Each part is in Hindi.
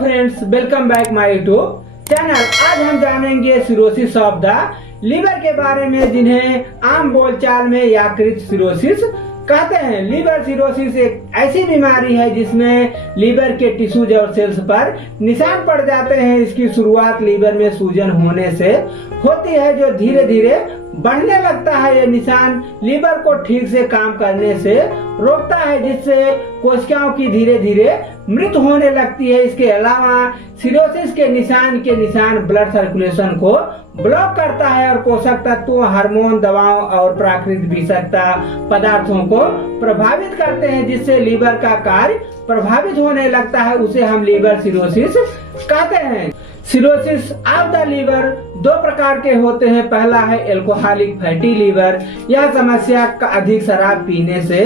Friends, welcome back my YouTube channel. आज हम जानेंगे सिरोसिस ऑफ द लीवर के बारे में, जिन्हें आम बोलचाल में यकृत सिरोसिस कहते हैं। लीवर सिरोसिस एक ऐसी बीमारी है जिसमें लीवर के टिश्यूज और सेल्स पर निशान पड़ जाते हैं। इसकी शुरुआत लीवर में सूजन होने से होती है, जो धीरे धीरे बढ़ने लगता है। ये निशान लीवर को ठीक से काम करने से रोकता है, जिससे कोशिकाओं की धीरे धीरे मृत्यु होने लगती है। इसके अलावा सिरोसिस के निशान ब्लड सर्कुलेशन को ब्लॉक करता है और पोषक तत्वों, हार्मोन, दवाओं और प्राकृतिक विषाक्तता पदार्थों को प्रभावित करते हैं, जिससे लीवर का कार्य प्रभावित होने लगता है। उसे हम लीवर सिरोसिस कहते हैं। सिरोसिस ऑफ द लीवर दो प्रकार के होते हैं। पहला है एल्कोहलिक फैटी लीवर। यह समस्या अधिक शराब पीने से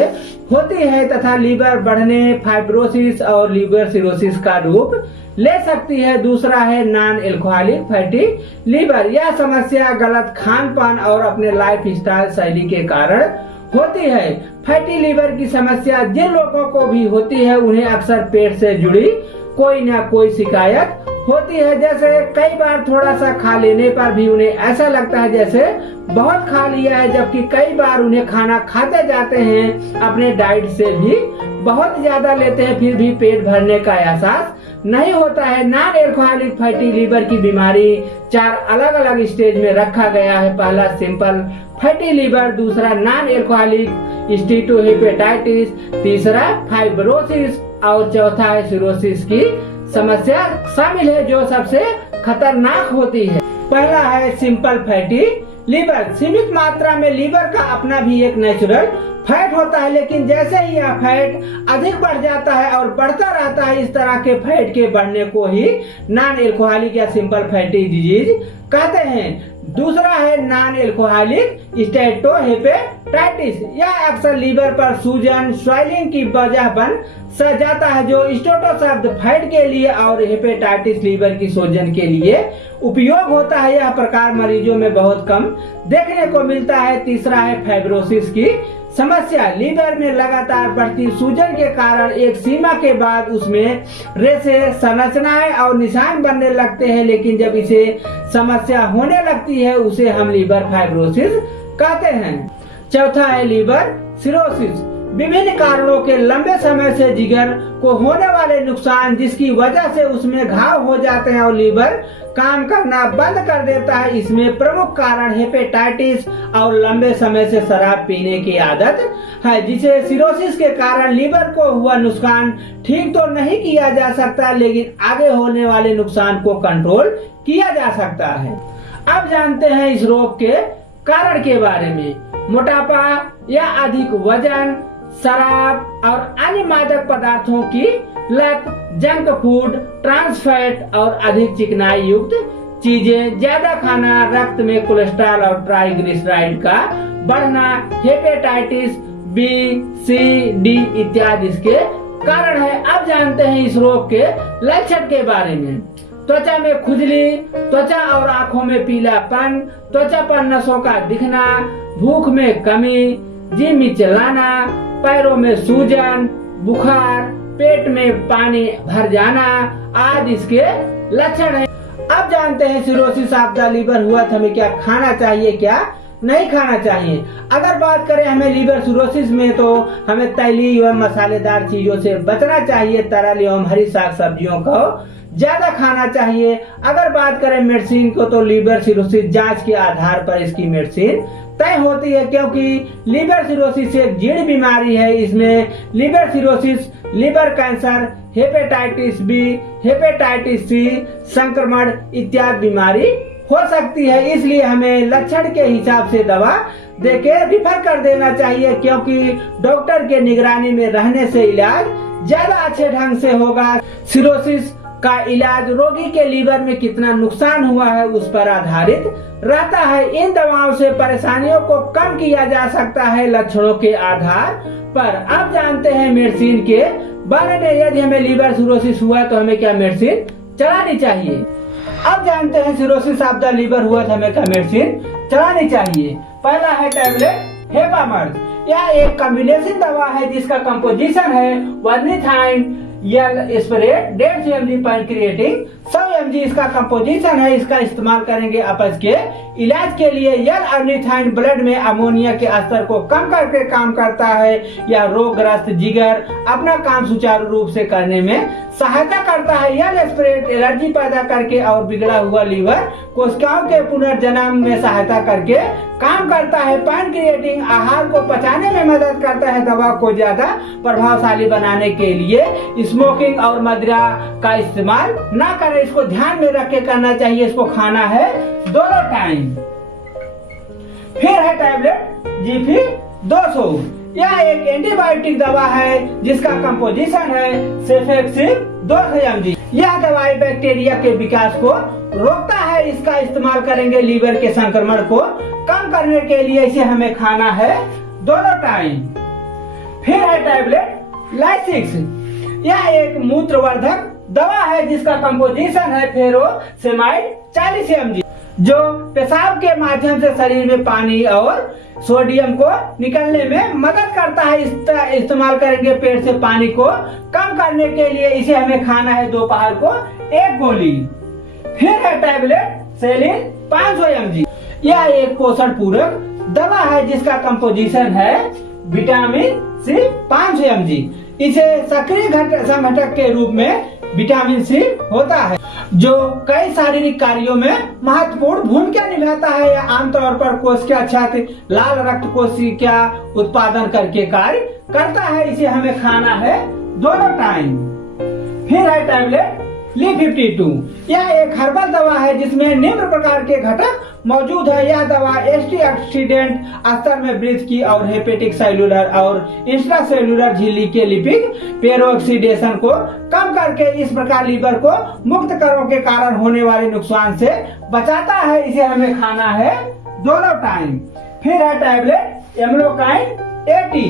होती है तथा लीवर बढ़ने, फाइब्रोसिस और लीवर सिरोसिस का रूप ले सकती है। दूसरा है नॉन एल्कोहलिक फैटी लीवर। यह समस्या गलत खान पान और अपने लाइफ स्टाइल शैली के कारण होती है। फैटी लीवर की समस्या जिन लोगों को भी होती है, उन्हें अक्सर पेट से जुड़ी कोई ना कोई शिकायत होती है। जैसे कई बार थोड़ा सा खा लेने पर भी उन्हें ऐसा लगता है जैसे बहुत खा लिया है, जबकि कई बार उन्हें खाना खाते जाते हैं, अपने डाइट से भी बहुत ज्यादा लेते हैं, फिर भी पेट भरने का एहसास नहीं होता है। नॉन एल्कोहलिक फैटी लीवर की बीमारी 4 अलग अलग स्टेज में रखा गया है। पहला सिंपल फैटी लीवर, दूसरा नॉन एल्कोहलिक स्टीटोहेपेटाइटिस, तीसरा फाइब्रोसिस और चौथा है सिरोसिस की समस्या शामिल है, जो सबसे खतरनाक होती है। पहला है सिंपल फैटी लीवर। सीमित मात्रा में लीवर का अपना भी एक नेचुरल फैट होता है, लेकिन जैसे ही यह फैट अधिक बढ़ जाता है और बढ़ता रहता है, इस तरह के फैट के बढ़ने को ही नॉन एल्कोहलिक या सिंपल फैटी डिजीज कहते हैं। दूसरा है नॉन एल्कोहलिक स्टेटोहेपेटाइटिस। यह अक्सर लीवर पर सूजन, स्वेलिंग की वजह बन जाता है, जो स्टेटो शब्द फैट के लिए और हेपेटाइटिस लीवर की सूजन के लिए उपयोग होता है। यह प्रकार मरीजों में बहुत कम देखने को मिलता है। तीसरा है फाइब्रोसिस की समस्या। लीवर में लगातार बढ़ती सूजन के कारण एक सीमा के बाद उसमें रेशे, संरचनाएं और निशान बनने लगते हैं, लेकिन जब इसे समस्या होने लगती है, उसे हम लीवर फाइब्रोसिस कहते हैं। चौथा है लीवर सिरोसिस। विभिन्न कारणों के लंबे समय से जिगर को होने वाले नुकसान, जिसकी वजह से उसमें घाव हो जाते हैं और लीवर काम करना बंद कर देता है। इसमें प्रमुख कारण हेपेटाइटिस और लंबे समय से शराब पीने की आदत है, जिसे सिरोसिस के कारण लीवर को हुआ नुकसान ठीक तो नहीं किया जा सकता, लेकिन आगे होने वाले नुकसान को कंट्रोल किया जा सकता है। अब जानते हैं इस रोग के कारण के बारे में। मोटापा या अधिक वजन, शराब और अन्य मादक पदार्थों की लत, जंक फूड, ट्रांस फैट और अधिक चिकनाई युक्त चीजें, ज्यादा खाना, रक्त में कोलेस्ट्रॉल और ट्राइग्लिसराइड का बढ़ना, हेपेटाइटिस बी, सी, डी इत्यादि इसके कारण है। अब जानते हैं इस रोग के लक्षण के बारे में। त्वचा में खुजली, त्वचा और आंखों में पीलापन, त्वचा पर नसों का दिखना, भूख में कमी, जी मिचलाना, पैरों में सूजन, बुखार, पेट में पानी भर जाना आदि इसके लक्षण है। अब जानते हैं सिरोसिस ऑफ द लीवर हुआ तो हमें क्या खाना चाहिए, क्या नहीं खाना चाहिए। अगर बात करें हमें लीवर सिरोसिस में, तो हमें तैली एवं मसालेदार चीजों से बचना चाहिए। तरल एवं हरी साग सब्जियों को ज्यादा खाना चाहिए। अगर बात करें मेडिसिन को, तो लीवर सिरोसिस जांच के आधार पर इसकी मेडिसिन तय होती है, क्योंकि लीवर सिरोसिस एक जीर्ण बीमारी है। इसमें liver cirrhosis, liver cancer, hepatitis B, hepatitis C, संक्रमण इत्यादि बीमारी हो सकती है। इसलिए हमें लक्षण के हिसाब से दवा देके रिफर कर देना चाहिए, क्योंकि डॉक्टर के निगरानी में रहने से इलाज ज्यादा अच्छे ढंग से होगा। सिरोसिस का इलाज रोगी के लीवर में कितना नुकसान हुआ है उस पर आधारित रहता है। इन दवाओं से परेशानियों को कम किया जा सकता है लक्षणों के आधार पर। अब जानते हैं मेडिसिन के बारे में। यदि हमें लीवर सिरोसिस हुआ तो हमें क्या मेडिसिन चलानी चाहिए। अब जानते हैं सिरोसिस ऑफ द लीवर हुआ तो हमें क्या मेडिसिन चलानी चाहिए। पहला है टैबलेट हेपामर्स। यह एक कॉम्बिनेशन दवा है जिसका कंपोजिशन है वर्निथाइन, यल स्प्रेड 150 mg पैनक्रिएटिन 100 mg इसका कंपोजिशन है। इसका इस्तेमाल करेंगे अपच के इलाज के लिए। यल अर्निथाइन ब्लड में अमोनिया के स्तर को कम करके काम करता है। यह रोगग्रस्त जिगर अपना काम सुचारू रूप से करने में सहायता करता है। यल स्प्रेड एलर्जी पैदा करके और बिगड़ा हुआ लीवर कोशिकाओं के पुनर्जन्म में सहायता करके काम करता है। पैनक्रिएटिन आहार को पचाने में मदद करता है। दवा को ज्यादा प्रभावशाली बनाने के लिए स्मोकिंग और मदिरा का इस्तेमाल ना करें। इसको ध्यान में रख के करना चाहिए। इसको खाना है दोनों टाइम। फिर है टैबलेट जीफी 200। यह एक एंटीबायोटिक दवा है जिसका कंपोजिशन है सेफेक्सिब 200 mg। यह दवाई बैक्टीरिया के विकास को रोकता है। इसका इस्तेमाल करेंगे लीवर के संक्रमण को कम करने के लिए। इसे हमें खाना है दोनों टाइम। फिर है टैबलेट लाइसिक्स। यह एक मूत्रवर्धक दवा है जिसका कंपोजिशन है फेरोसेमाइड 40 mg, जो पेशाब के माध्यम से शरीर में पानी और सोडियम को निकलने में मदद करता है। इसका इस्तेमाल करेंगे पेट से पानी को कम करने के लिए। इसे हमें खाना है दोपहर को 1 गोली। फिर है टैबलेट सेलिन 500 mg। यह एक पोषण पूरक दवा है जिसका कंपोजिशन है विटामिन सी 500 mg। इसे सक्रिय संघटक के रूप में विटामिन सी होता है जो कई शारीरिक कार्यों में महत्वपूर्ण भूमिका निभाता है। यह आमतौर पर कोशिका छात्र लाल रक्त कोशिका उत्पादन करके कार्य करता है। इसे हमें खाना है दोनों टाइम। फिर है टैबलेट ली52। यह एक हर्बल दवा है जिसमें निम्न प्रकार के घटक मौजूद है। यह दवा एंटीऑक्सीडेंट स्तर में वृद्धि की और हेपेटिक सेलुलर और इंट्रासेलुलर झिल्ली के लिपिड पेरोक्सीडेशन को कम करके इस प्रकार लीवर को मुक्त करों के कारण होने वाले नुकसान से बचाता है। इसे हमें खाना है दोनों टाइम। फिर है टैबलेट एम्लोकाइन 80।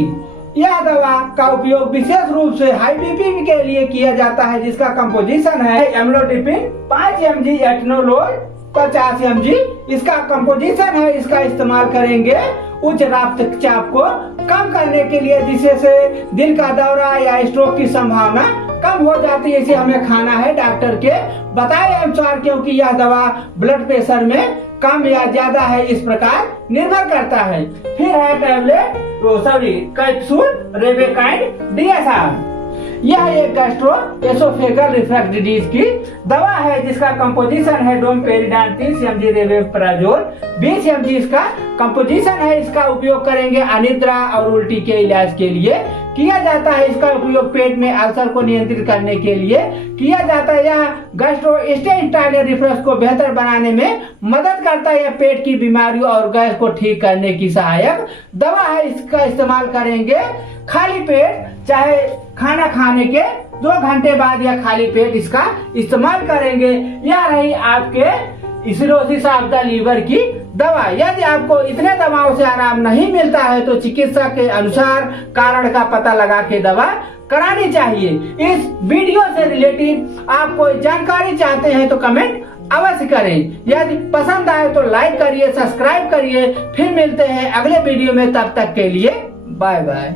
यह दवा का उपयोग विशेष रूप से हाई बीपी के लिए किया जाता है जिसका कंपोजिशन है एम्लोडिपिन 5 mg, एटनोलोल 50 mg इसका कंपोजिशन है। इसका इस्तेमाल करेंगे उच्च रक्तचाप को कम करने के लिए जिससे से दिल का दौरा या स्ट्रोक की संभावना कम हो जाती है। इसे हमें खाना है डॉक्टर के बताए अनुसार, क्योंकि यह दवा ब्लड प्रेशर में कम या ज्यादा है इस प्रकार निर्भर करता है। फिर है टैबलेट कैप्सूल रेवेकाइन DSR। यह एक गैस्ट्रो एसोफेगल रिफ्लक्स डिजीज की दवा है जिसका कंपोजिशन है डोमपेरिडान 30 mg, रेवेप्राजोल 20 mg इसका कंपोजिशन है। इसका उपयोग करेंगे अनिद्रा और उल्टी के इलाज के लिए किया जाता है। इसका उपयोग पेट में अल्सर को नियंत्रित करने के लिए किया जाता है। यह गैस्ट्रोइंटेस्टाइनल रिफ्लक्स को बेहतर बनाने में मदद करता है। यह पेट की बीमारियों और गैस को ठीक करने की सहायक दवा है। इसका इस्तेमाल करेंगे खाली पेट, चाहे खाना खाने के 2 घंटे बाद या खाली पेट इसका इस्तेमाल करेंगे। यह रही आपके सिरोसिस ऑफ द लीवर की दवा। यदि आपको इतने दवाओं से आराम नहीं मिलता है तो चिकित्सक के अनुसार कारण का पता लगा के दवा करानी चाहिए। इस वीडियो से रिलेटेड आप कोई जानकारी चाहते हैं तो कमेंट अवश्य करें। यदि पसंद आए तो लाइक करिए, सब्सक्राइब करिए। फिर मिलते हैं अगले वीडियो में, तब तक के लिए बाय बाय।